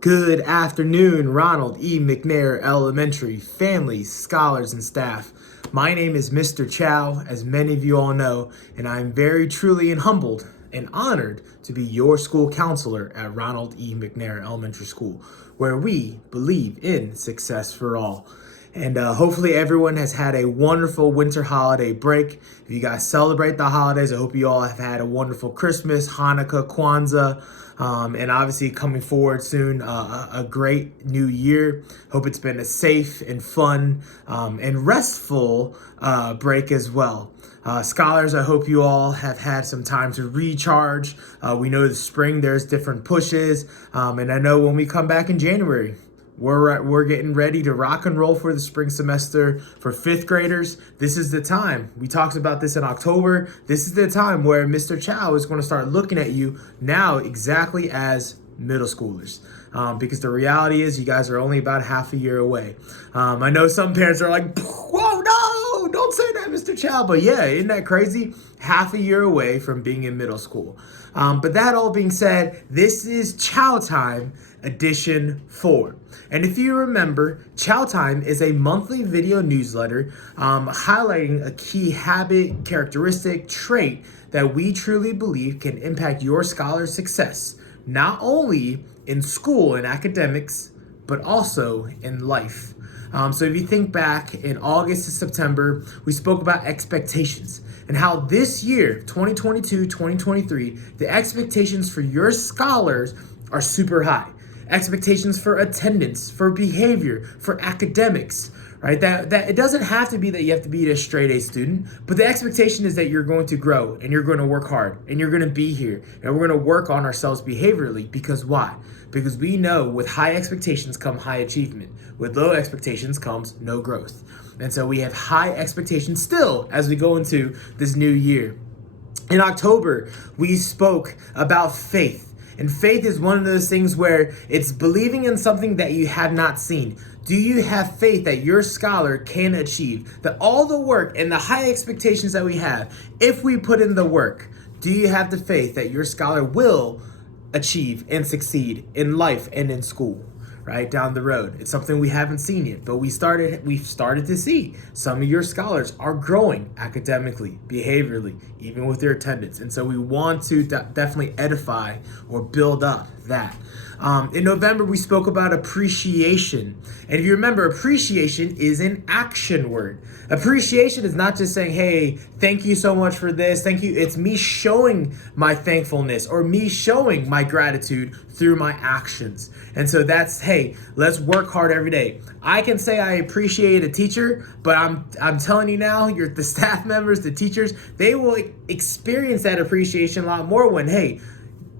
Good afternoon, Ronald E. McNair Elementary families, scholars, and staff. My name is Mr. Chow, as many of you all know, and I'm very truly and humbled and honored to be your school counselor at Ronald E. McNair Elementary School, where we believe in success for all. And hopefully everyone has had a wonderful winter holiday break. If you guys celebrate the holidays, I hope you all have had a wonderful Christmas, Hanukkah, Kwanzaa, and obviously coming forward soon, a great new year. Hope it's been a safe and fun and restful break as well. Scholars, I hope you all have had some time to recharge. We know the spring there's different pushes, and I know when we come back in January, we're getting ready to rock and roll for the spring semester for fifth graders. This is the time. We talked about this in October. This is the time where Mr. Chow is going to start looking at you now exactly as middle schoolers. Because the reality is you guys are only about half a year away. I know some parents are like, whoa, no, don't say that, Mr. Chow. But yeah, isn't that crazy? Half a year away from being in middle school. But that all being said, this is Chow-Time Edition 4. And if you remember, Chow-Time is a monthly video newsletter highlighting a key habit, characteristic, trait that we truly believe can impact your scholar's success, not only in school and academics, but also in life. So if you think back in August to September, we spoke about expectations and how this year, 2022-2023, the expectations for your scholars are super high. Expectations for attendance, for behavior, for academics, right? That it doesn't have to be that you have to be a straight A student, but the expectation is that you're going to grow and you're going to work hard and you're going to be here and we're going to work on ourselves behaviorally. Because why? Because we know with high expectations come high achievement. With low expectations comes no growth. And so we have high expectations still as we go into this new year. In October, we spoke about faith. And faith is one of those things where it's believing in something that you have not seen. Do you have faith that your scholar can achieve? That all the work and the high expectations that we have, if we put in the work, do you have the faith that your scholar will achieve and succeed in life and in school? Right down the road. It's something we haven't seen yet, but we've started to see some of your scholars are growing academically, behaviorally, even with their attendance. And so we want to definitely edify or build up that. In November, we spoke about appreciation. And if you remember, appreciation is an action word. Appreciation is not just saying, hey, thank you so much for this. Thank you. It's me showing my thankfulness or me showing my gratitude through my actions. And so that's, hey, let's work hard every day. I can say I appreciate a teacher, but I'm telling you now, the staff members, the teachers, they will experience that appreciation a lot more when, hey,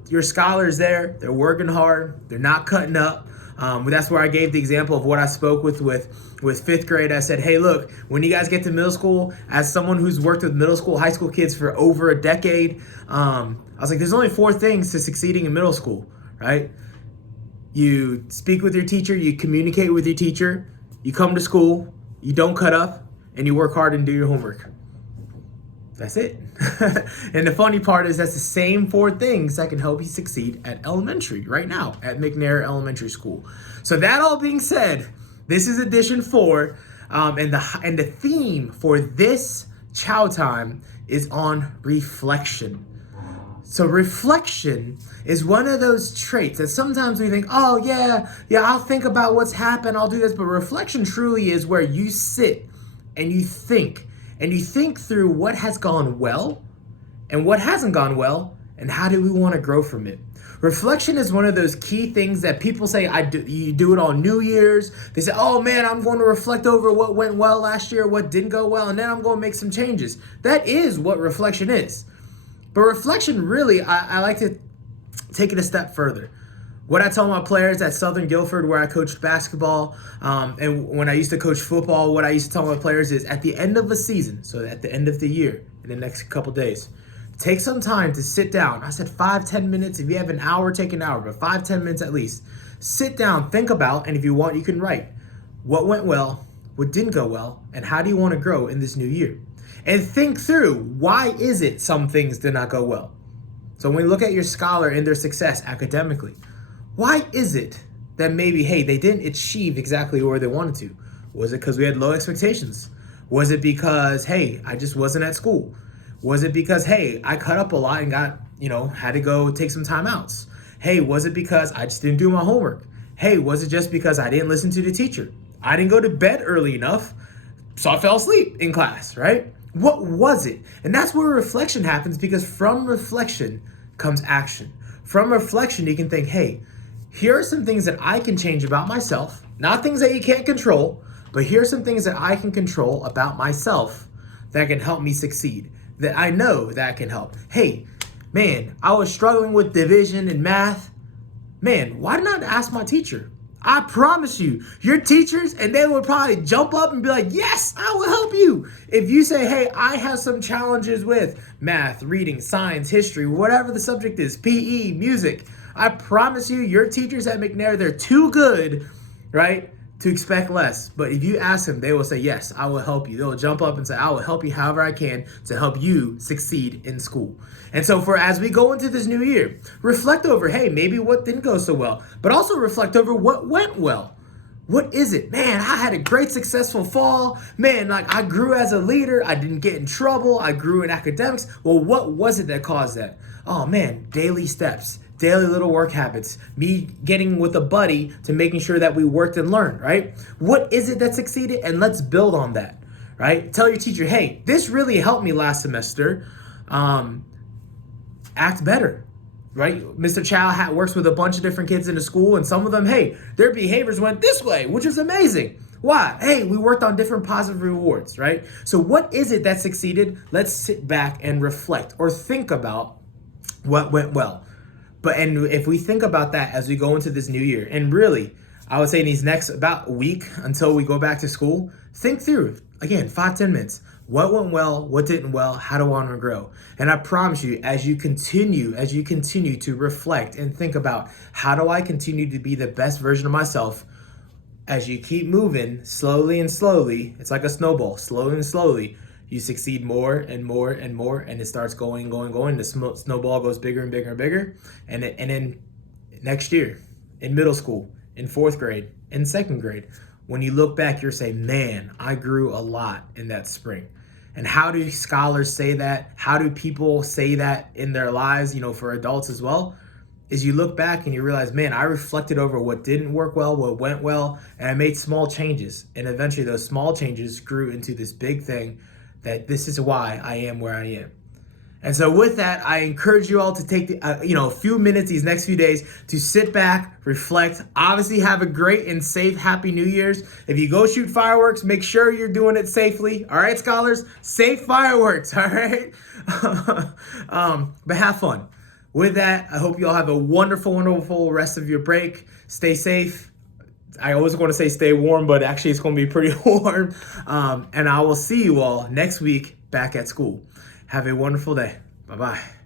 your scholar's there, they're working hard, they're not cutting up. That's where I gave the example of what I spoke with fifth grade. I said, hey, look, when you guys get to middle school, as someone who's worked with middle school, high school kids for over a decade, I was like, there's only 4 things to succeeding in middle school, right? You speak with your teacher, you communicate with your teacher, you come to school, you don't cut up, and you work hard and do your homework. That's it. And the funny part is that's the same 4 things that can help you succeed at elementary right now at McNair Elementary School. So that all being said, this is edition 4, and the theme for this Chow-Time is on reflection. So reflection is one of those traits that sometimes we think, oh yeah, I'll think about what's happened, I'll do this. But reflection truly is where you sit and you think through what has gone well and what hasn't gone well and how do we want to grow from it. Reflection is one of those key things that people say, you do it on New Year's. They say, oh man, I'm going to reflect over what went well last year, what didn't go well, and then I'm going to make some changes. That is what reflection is. But reflection really, I like to take it a step further. What I tell my players at Southern Guilford, where I coached basketball, and when I used to coach football, what I used to tell my players is at the end of a season, so at the end of the year, in the next couple days, take some time to sit down. I said 5-10 minutes. If you have an hour, take an hour, but 5-10 minutes at least. Sit down, think about, and if you want, you can write what went well, what didn't go well, and how do you want to grow in this new year? And think through, why is it some things did not go well? So when we look at your scholar and their success academically, why is it that maybe, hey, they didn't achieve exactly where they wanted to? Was it because we had low expectations? Was it because, hey, I just wasn't at school? Was it because, hey, I cut up a lot and got, had to go take some time outs? Hey, was it because I just didn't do my homework? Hey, was it just because I didn't listen to the teacher? I didn't go to bed early enough, so I fell asleep in class, right? What was it? And that's where reflection happens, because from reflection comes action. From reflection, you can think, hey, here are some things that I can change about myself, not things that you can't control, but here are some things that I can control about myself that can help me succeed, that I know that can help. Hey, man, I was struggling with division and math. Man, why not ask my teacher? I promise you, your teachers, and they would probably jump up and be like, yes, I will help you. If you say, hey, I have some challenges with math, reading, science, history, whatever the subject is, PE, music, I promise you, your teachers at McNair, they're too good, right, to expect less. But if you ask them, they will say, yes, I will help you. They'll jump up and say, I will help you however I can to help you succeed in school. And so as we go into this new year, reflect over, hey, maybe what didn't go so well, but also reflect over what went well. What is it? Man, I had a great successful fall. Man, like I grew as a leader. I didn't get in trouble. I grew in academics. Well, what was it that caused that? Oh man, daily steps, daily little work habits, me getting with a buddy to making sure that we worked and learned, right? What is it that succeeded? And let's build on that, right? Tell your teacher, hey, this really helped me last semester. Act better, right? Mr. Chow works with a bunch of different kids in the school, and some of them, hey, their behaviors went this way, which is amazing. Why? Hey, we worked on different positive rewards, right? So what is it that succeeded? Let's sit back and reflect or think about what went well. And if we think about that as we go into this new year, and really, I would say in these next about week until we go back to school, think through, again, 5-10 minutes. What went well? What didn't well? How do I want to grow? And I promise you, as you continue to reflect and think about how do I continue to be the best version of myself, as you keep moving slowly and slowly, it's like a snowball, slowly and slowly, you succeed more and more and more, and it starts going. The snowball goes bigger and bigger and bigger. And then next year, in middle school, in 4th grade, in 2nd grade, when you look back, you're saying, man, I grew a lot in that spring. And how do scholars say that? How do people say that in their lives, for adults as well? Is you look back and you realize, man, I reflected over what didn't work well, what went well, and I made small changes. And eventually those small changes grew into this big thing that this is why I am where I am. And so with that, I encourage you all to take a few minutes these next few days to sit back, reflect, obviously have a great and safe, happy New Year's. If you go shoot fireworks, make sure you're doing it safely. All right, scholars, safe fireworks, all right? But have fun. With that, I hope you all have a wonderful, wonderful rest of your break. Stay safe. I always want to say stay warm, but actually it's going to be pretty warm. And I will see you all next week back at school. Have a wonderful day. Bye-bye.